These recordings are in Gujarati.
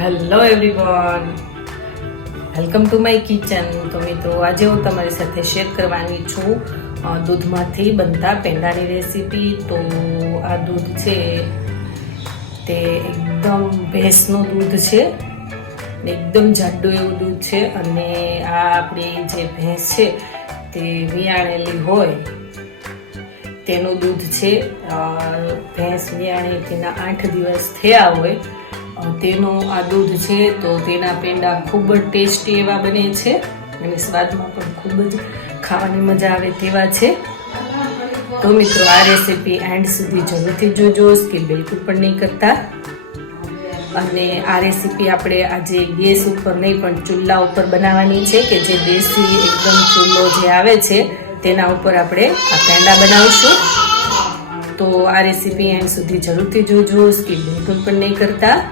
Hello everyone welcome to my kitchen તો મિત્રો, આજે હું તમારી સાથે શેર કરવાની છું દૂધમાંથી બનતા પેંડાની રેસીપી તો આ દૂધ છે, તે એકદમ ભેંસનું દૂધ છે એકદમ જાડું એવું દૂધ છે, અને આ આપણી જે ભેંસ છે, તે વિયાણેલી હોય, તેનું દૂધ છે. ભેંસ વિયાણી તેના આઠ દિવસ થયા હોય તેનું આ દૂધ છે તો તેના પેંડા ખૂબ જ ટેસ્ટી એવા બને છે. અને સ્વાદમાં પણ ખૂબ જ ખાવાની મજા આવે તેવા છે. તો મિત્રો, આ રેસીપી એન્ડ સુધી જરૂરથી જોજો સ્કીલ બિલકુલ પણ નહીં કરતા. અને આ રેસીપી આપણે આજે ગેસ ઉપર નહીં, પણ ચૂલા ઉપર બનાવવાની છે કે જે દેશી એકદમ ચૂલો જે આવે છે, તેના ઉપર આપણે આ પેંડા બનાવીશું. તો આ રેસીપી એન્ડ સુધી જરૂરથી જોજો સ્કીલ બિલકુલ પણ નહીં કરતા.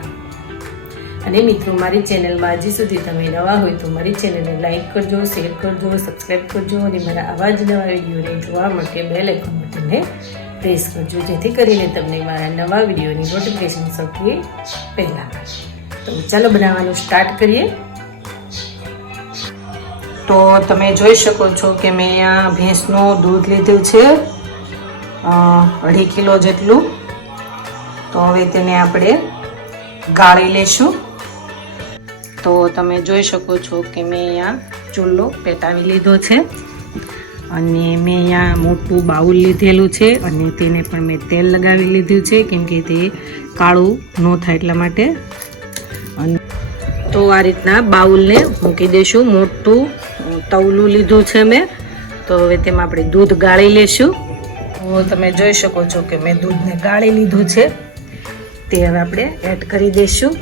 અને મિત્રો, મારી ચેનલમાં હજી સુધી તમે નવા હોય તો મારી ચેનલને લાઈક કરજો, શેર કરજો સબસ્ક્રાઈબ કરજો અને મારા આવા જ નવા વિડીયોને જોવા માટે બેલ આઇકન બટનને પ્રેસ કરજો, જેથી કરીને તમને મારા નવા વિડીયોની નોટિફિકેશન સૌથી પહેલાં તો ચાલો બનાવવાનું સ્ટાર્ટ કરીએ. તો તમે જોઈ શકો છો કે મેં અહીંયા ભેંસનું દૂધ લીધું છે અઢી કિલો જેટલું. તો હવે તેને આપણે ગાળી લેશું. તો તમે જોઈ શકો છો કે મેં અહીંયા ચૂલો પેટાવી લીધો છે. અને મેં અહીંયા મોટું બાઉલ લીધેલું છે અને તેને પણ મેં તેલ લગાવી લીધું છે, કેમ કે તે કાળું ન થાય એટલા માટે. અને તો આ રીતના બાઉલને મૂકી દઈશું મોટું તવલું લીધું છે મેં. તો હવે તેમાં આપણે દૂધ ગાળી લેશું. તો તમે જોઈ શકો છો કે મેં દૂધને ગાળી લીધું છે. તે હવે આપણે એડ કરી દઈશું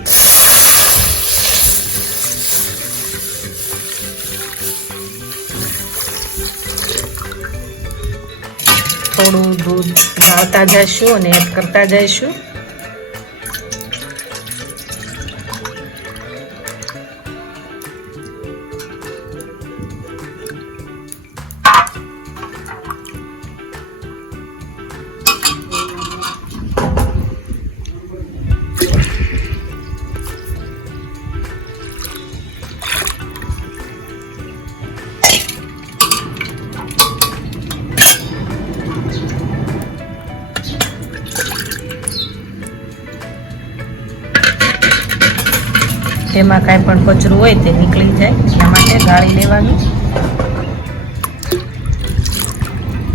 થોડું દૂધ ગાળતા જઈશું અને એડ કરતા જઈશું. તેમાં કાંઈ પણ કચરું હોય તે નીકળી જાય. એટલા માટે ગાળી લેવાનું.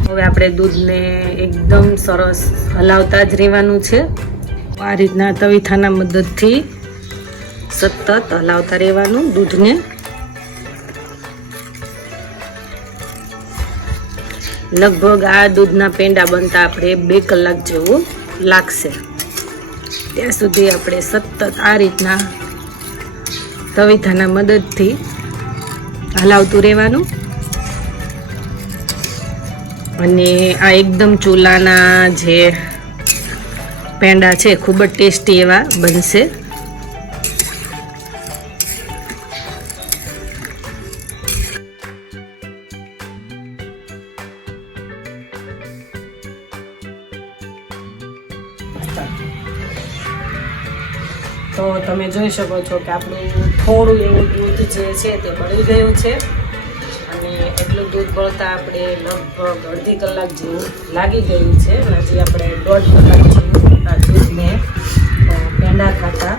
હવે આપણે દૂધને એકદમ સરસ હલાવતા જ રહેવાનું છે. આ રીતના તવીથાના મદદથી સતત હલાવતા રહેવાનું દૂધને. લગભગ આ દૂધના પેંડા બનતા આપણે બે કલાક જેવું લાગશે. ત્યાં સુધી આપણે સતત આ રીતના તવીથાના મદદથી હલાવતું રહેવાનું. અને આ એકદમ ચૂલાના જે પેંડા છે, ખૂબ જ ટેસ્ટી એવા બનશે. તો તમે જોઈ શકો છો કે આપણું થોડું એવું દૂધ જે છે તે બળી ગયું છે. અને એટલું દૂધ બળતા આપણે લગભગ અડધી કલાક જેવું લાગી ગયું છે. હજી આપણે દોઢ કલાક જેવું આ દૂધને પેંડા ખાતા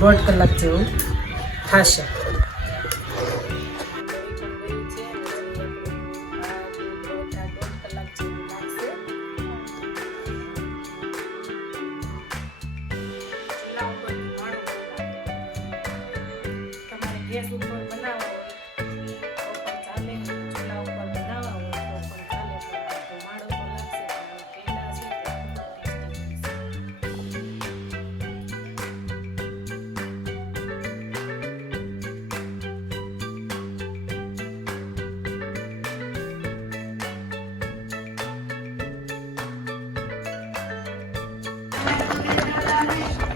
દોઢ કલાક જેવું થશે. જ tasty બનશે.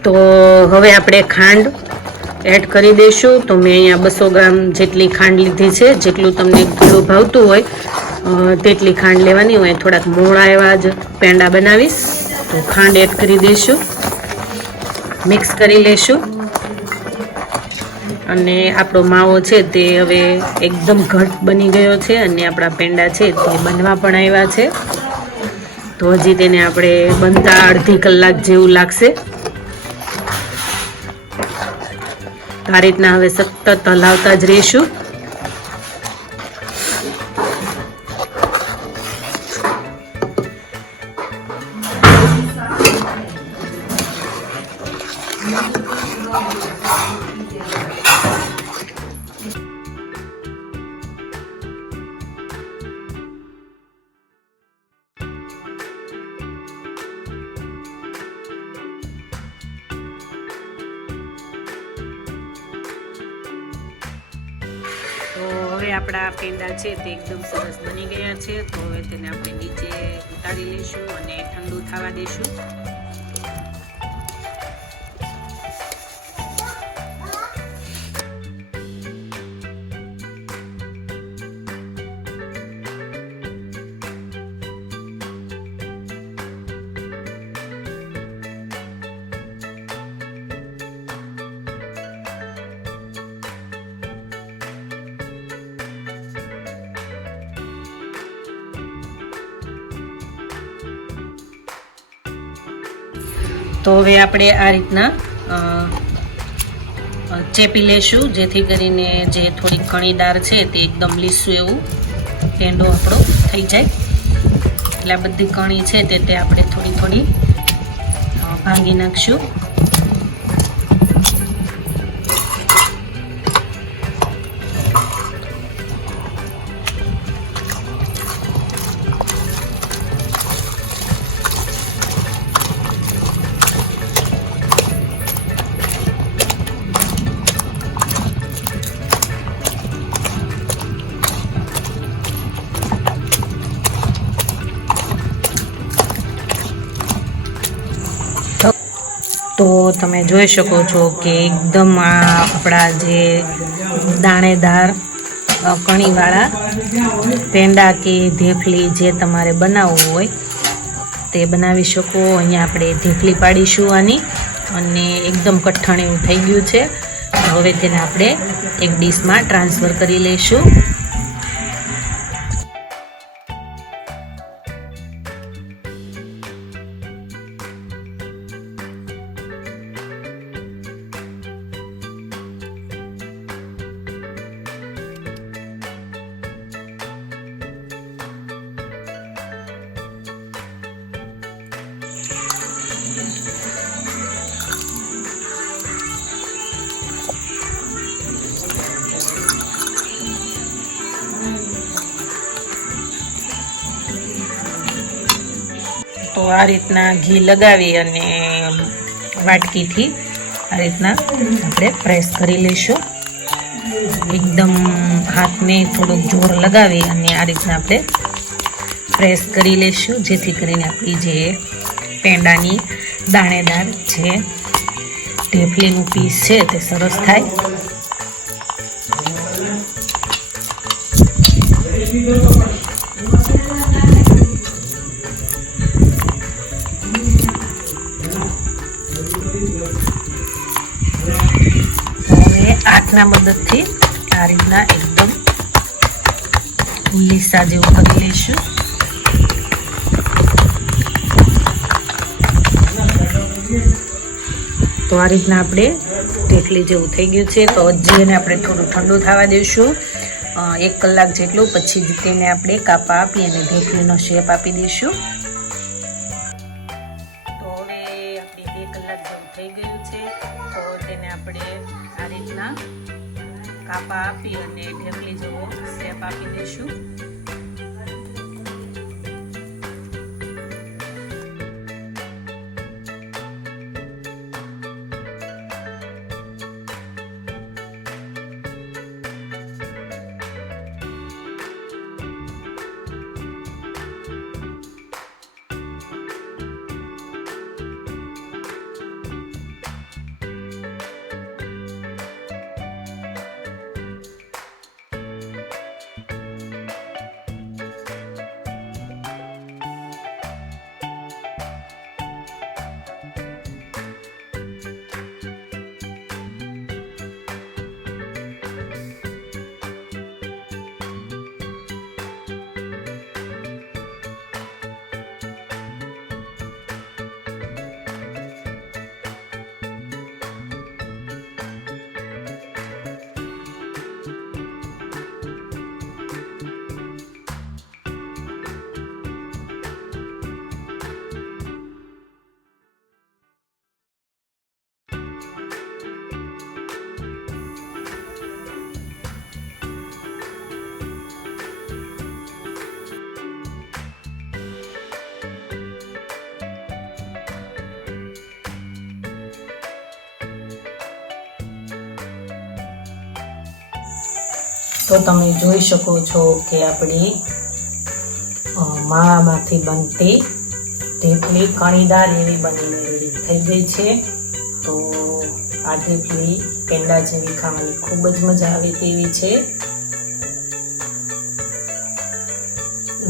તો હવે આપણે ખાંડ એડ કરી દઈશું. તો મેં અહીંયા બસો ગ્રામ જેટલી ખાંડ લીધી છે. જેટલું તમને ગળું ભાવતું હોય તેટલી ખાંડ લેવાની. હોય થોડાક મોળા એવા જ પેંડા બનાવીશ. તો ખાંડ એડ કરી દઈશું. મિક્સ કરી લઈશું. અને આપણો માવો છે તે હવે એકદમ ઘટ બની ગયો છે અને આપણા પેંડા છે તે બનવા પણ આવ્યા છે. તો હજી તેને આપણે બનતા અડધી કલાક જેવું લાગશે. આ રીતના હવે સતત હલાવતા જ રહીશું. તો હવે આપણા પેંડા છે તે એકદમ સરસ બની ગયા છે. તો હવે તેને આપણે નીચે ઉતારી લઈશું અને ઠંડુ થવા દઈશું. તો હવે આપણે આ રીતના ચેપી લેશું, જેથી કરીને જે થોડી કણીદાર છે તે એકદમ લીસું એવું પેંડો આપણો થઈ જાય. એટલે બધી કણી છે તે તે આપણે થોડી થોડી ભાંગી નાખશું. તમે જોઈ શકો છો કે એકદમ આ આપણા જે દાણેદાર કણીવાળા પેંડા કે ધેફલી જે તમારે બનાવવું હોય તે બનાવી શકો. અહીંયા આપણે ધેફલી પાડીશું આની અને એકદમ કઠણ એવું થઈ ગયું છે. હવે તેને આપણે એક ડીશમાં ટ્રાન્સફર કરી લઈશું. તો આ રીતના ઘી લગાવી અને વાટકીથી આ રીતના આપણે પ્રેસ કરી લઈશું. એકદમ હાથને થોડુંક જોર લગાવી અને આ રીતના આપણે પ્રેસ કરી લઈશું, જેથી કરીને આપણી જે પેંડાની દાણેદાર છે ઢેફલીનું પીસ છે તે સરસ થાય. હાથના મદદથી આ રીતના એકદમ લીસા જેવું કરી લઈશું. તો આ રીતના આપણે ઢેકલી જેવું થઈ ગયું છે. તો હજી એને આપણે થોડું ઠંડુ થવા દઈશું. એક કલાક જેટલું, પછી તેને આપણે કાપા આપી અને ઢેકલીનો શેપ આપી દઈશું. કાપા આપી અને ઢેકલી જેવો શેપ આપી દઈશું. તો તમે જોઈ શકો છો કે આપણી માવામાંથી બનતી ઢેફલી કણીદાર એવી બનીને રેડી થઈ ગઈ છે. તો આ ઢેફલી પેંડા જેવી ખાવાની ખૂબ જ મજા આવે તેવી છે.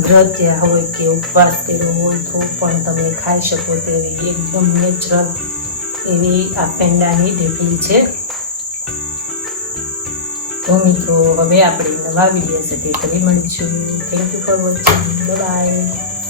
વ્રત યા હોય કે ઉપવાસ કર્યો હોય તો પણ તમે ખાઈ શકો તેવી એકદમ નેચરલ એવી આ પેંડાની ઢેફલી છે. તો મિત્રો હવે આપણે નવા વીડિયો સાથે ફરી મળીશું. Thank you for watching bye